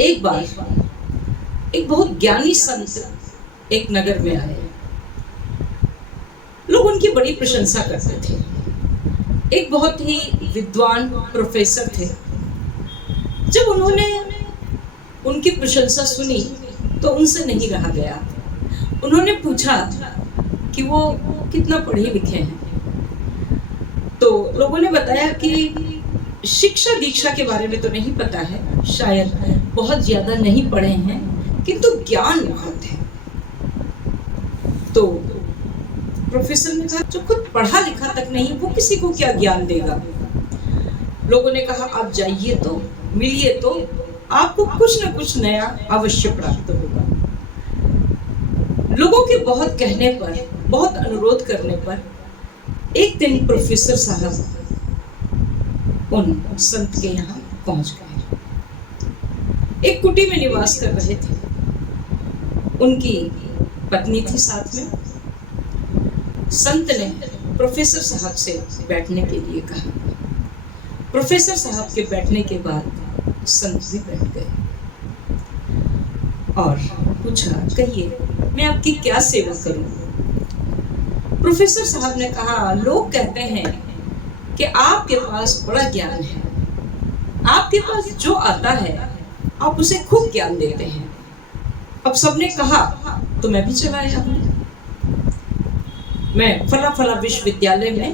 एक बार एक बहुत ज्ञानी संत एक नगर में आए। लोग उनकी बड़ी प्रशंसा करते थे। एक बहुत ही विद्वान प्रोफेसर थे। जब उन्होंने उनकी प्रशंसा सुनी तो उनसे नहीं रहा गया। उन्होंने पूछा कि वो कितना पढ़े लिखे हैं। तो लोगों ने बताया कि शिक्षा दीक्षा के बारे में तो नहीं पता है, शायद बहुत ज्यादा नहीं पढ़े हैं, किंतु ज्ञान बहुत है। तो प्रोफेसर ने कहा जो खुद पढ़ा लिखा तक नहीं वो किसी को क्या ज्ञान देगा। लोगों ने कहा आप जाइए तो मिलिए तो आपको कुछ न कुछ नया अवश्य प्राप्त होगा। लोगों के बहुत कहने पर, बहुत अनुरोध करने पर एक दिन प्रोफेसर साहब उन संत के यहाँ पहुंच गए। एक कुटी में निवास कर रहे थे। उनकी पत्नी थी साथ में। संत ने प्रोफेसर साहब से बैठने के लिए कहा। प्रोफेसर साहब के बैठने के बाद संत भी बैठ गए और पूछा कहिए मैं आपकी क्या सेवा करूं। प्रोफेसर साहब ने कहा लोग कहते हैं कि आपके पास बड़ा ज्ञान है, आपके पास जो आता है आप उसे खूब ज्ञान देते हैं। अब सबने कहा तो मैं भी चला आया हूं। मैं फला फला विश्वविद्यालय में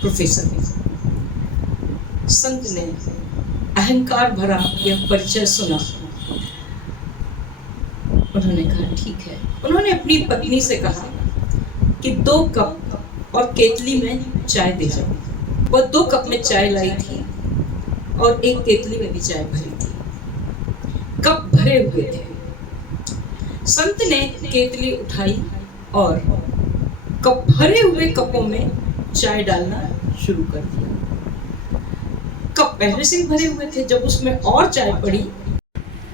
प्रोफेसर हूं। संत ने अहंकार भरा यह परिचय सुना। उन्होंने कहा ठीक है। उन्होंने अपनी पत्नी से कहा कि 2 कप और केतली में चाय दे जाओ। वह 2 कप में चाय लाई थी और एक केतली में भी चाय भरी थी। कप भरे हुए थे। संत ने केतली उठाई और कप भरे हुए कपों में चाय डालना शुरू कर दिया। कप पहले से ही भरे हुए थे। जब उसमें और चाय पड़ी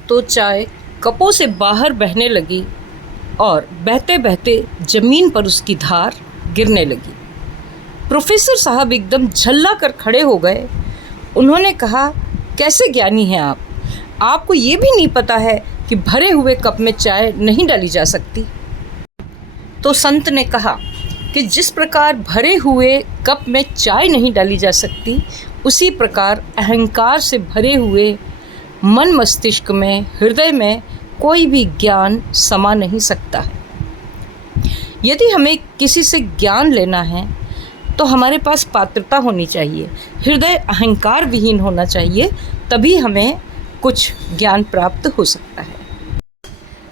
तो चाय कपों से बाहर बहने लगी और बहते बहते जमीन पर उसकी धार गिरने लगी। प्रोफेसर साहब एकदम झल्ला कर खड़े हो गए। उन्होंने कहा कैसे ज्ञानी हैं आप? आपको ये भी नहीं पता है कि भरे हुए कप में चाय नहीं डाली जा सकती? तो संत ने कहा कि जिस प्रकार भरे हुए कप में चाय नहीं डाली जा सकती, उसी प्रकार अहंकार से भरे हुए मन मस्तिष्क में, हृदय में कोई भी ज्ञान समा नहीं सकता है। यदि हमें किसी से ज्ञान लेना है तो हमारे पास पात्रता होनी चाहिए, हृदय अहंकार विहीन होना चाहिए, तभी हमें कुछ ज्ञान प्राप्त हो सकता है।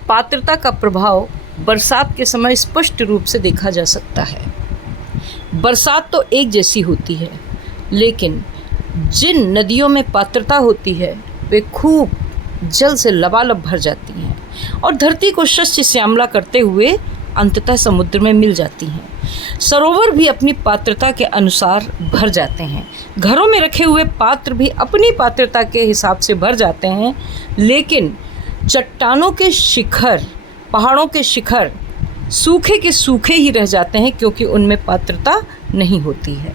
पात्रता का प्रभाव बरसात के समय स्पष्ट रूप से देखा जा सकता है। बरसात तो एक जैसी होती है, लेकिन जिन नदियों में पात्रता होती है वे खूब जल से लबालब भर जाती हैं और धरती को शस्य श्यामला करते हुए अंततः समुद्र में मिल जाती हैं। सरोवर भी अपनी पात्रता के अनुसार भर जाते हैं। घरों में रखे हुए पात्र भी अपनी पात्रता के हिसाब से भर जाते हैं, लेकिन चट्टानों के शिखर, पहाड़ों के शिखर सूखे के सूखे ही रह जाते हैं, क्योंकि उनमें पात्रता नहीं होती है।